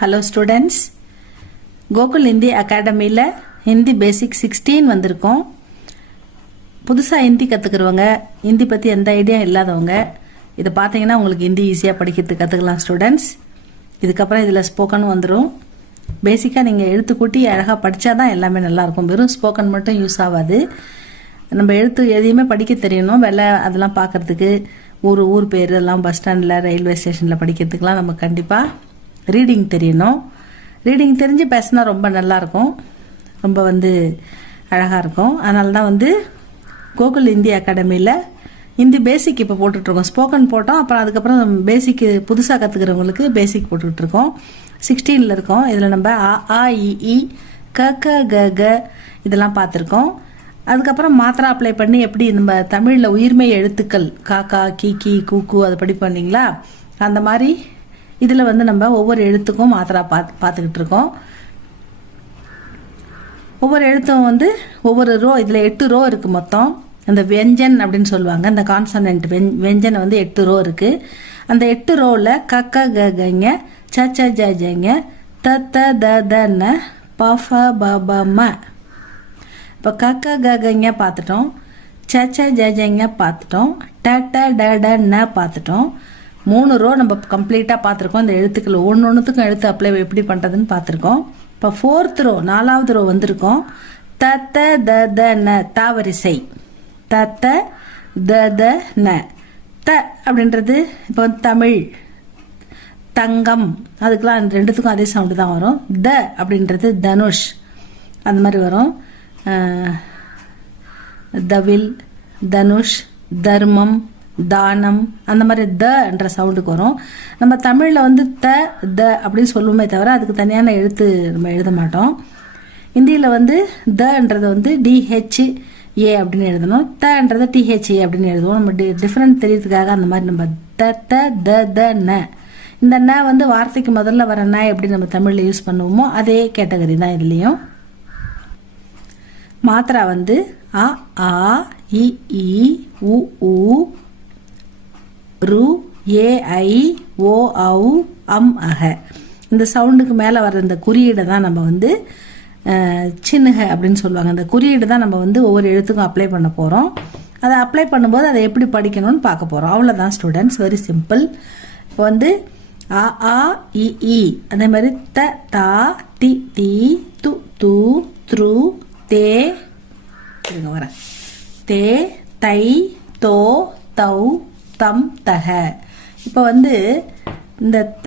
Hello students, Gokul Hindi அகாடமியில் ஹிந்தி பேசிக் 16 வந்திருக்கோம். புதுசாக ஹிந்தி கற்றுக்கிறவங்க, ஹிந்தி பற்றி எந்த ஐடியா இல்லாதவங்க இதை பார்த்தீங்கன்னா உங்களுக்கு ஹிந்தி ஈஸியாக படிக்கிறதுக்கு கற்றுக்கலாம் ஸ்டூடெண்ட்ஸ். இதுக்கப்புறம் இதில் ஸ்போக்கனும் வந்துடும். பேசிக்காக நீங்கள் எழுத்து கூட்டி அழகாக படித்தா தான் எல்லாமே நல்லாயிருக்கும். வெறும் ஸ்போக்கன் மட்டும் யூஸ் ஆகாது. நம்ம எழுத்து எதையுமே படிக்க தெரியணும். அதெல்லாம் பார்க்குறதுக்கு ஊர் பேர் எல்லாம் பஸ் ஸ்டாண்டில் ரயில்வே ஸ்டேஷனில் படிக்கிறதுக்கெலாம் நம்ம கண்டிப்பாக ரீடிங் தெரியணும். ரீடிங் தெரிஞ்சு பேசினா ரொம்ப நல்லாயிருக்கும், ரொம்ப அழகாக இருக்கும். அதனால தான் கோகுல் ஹிந்தி அகாடமியில் ஹிந்தி பேசிக் இப்போ போட்டுட்ருக்கோம். ஸ்போக்கன் போட்டோம், அப்புறம் அதுக்கப்புறம் பேசிக்கு புதுசாக கற்றுக்கிறவங்களுக்கு பேசிக் போட்டுட்ருக்கோம். 16ல் இருக்கோம். இதில் நம்ம ஆ இ க க க க இதெல்லாம் பார்த்துருக்கோம். அதுக்கப்புறம் மாத்திரா அப்ளை பண்ணி எப்படி நம்ம தமிழில் உயிர்மெய் எழுத்துக்கள் காக்கா கீ கூக்கு அதை படிப்போம் இல்லைங்களா, அந்த மாதிரி இதில் நம்ம ஒவ்வொரு எழுத்துக்கும் மாத்திரா பார்த்துக்கிட்டு இருக்கோம். ஒவ்வொரு எழுத்தும் ஒவ்வொரு ரோ, இதில் 8 ரோ இருக்குது மொத்தம். அந்த வெஞ்சன் அப்படின்னு சொல்லுவாங்க, இந்த கான்சனன்ட் வெஞ்சனை 8 ரோ இருக்குது. அந்த 8 ரோவில் கக்க கங்க ச ஜங்க த த ப ஃப ப ப ம. இப்போ கக்க கங்க பார்த்துட்டோம், ச ஜங்க பார்த்துட்டோம், ட ட ந பார்த்துட்டோம். 3 ரோ நம்ம கம்ப்ளீட்டாக பார்த்துருக்கோம். இந்த எழுத்துக்கள் ஒன்றுத்துக்கும் எழுத்து அப்ளை எப்படி பண்ணுறதுன்னு பார்த்துருக்கோம். இப்போ 4th ரோ 4வது ரோ வந்திருக்கோம். த த ந தாவரிசை, த த ந. த அப்படின்றது இப்போ தமிழ், தங்கம், அதுக்கெல்லாம் அந்த ரெண்டுத்துக்கும் அதே சவுண்டு தான் வரும். த அப்படின்றது தனுஷ், அந்த மாதிரி வரும். தவில், தனுஷ், தர்மம், தானம், அந்த மாதிரி த என்ற சவுண்டுக்கு வரும். நம்ம தமிழில் த த அப்படின்னு சொல்லுவோமே தவிர அதுக்கு தனியான எழுத்து நம்ம எழுத மாட்டோம். ஹிந்தியில் தன்றது DHA அப்படின்னு எழுதணும், தன்றது THA அப்படின்னு எழுதுவோம். நம்ம டிஃப்ரெண்ட் தெரியறதுக்காக அந்த மாதிரி நம்ம த ந. இந்த ந வார்த்தைக்கு முதல்ல வர ந எப்படி நம்ம தமிழில் யூஸ் பண்ணுவோமோ அதே கேட்டகரி தான் இதுலேயும். மாத்திரா அ ஆ இ உ ஊ ரு ஏ ஐ ஓ ஔ அம் அக. இந்த சவுண்டுக்கு மேலே வர்ற இந்த குறியீடை தான் நம்ம சின்னுக அப்படின்னு சொல்லுவாங்க. அந்த குறியீடு தான் நம்ம ஒவ்வொரு எழுத்துக்கும் அப்ளை பண்ண போகிறோம். அதை அப்ளை பண்ணும்போது அதை எப்படி படிக்கணும்னு பார்க்க போகிறோம். அவ்வளோதான் ஸ்டூடெண்ட்ஸ், வெரி சிம்பிள். இப்போ அ ஆ இ அதே மாதிரி த தா தி தி து து த்ரு தே வரேன் தே தை தோ தௌ தம் தக. இப்போ இந்த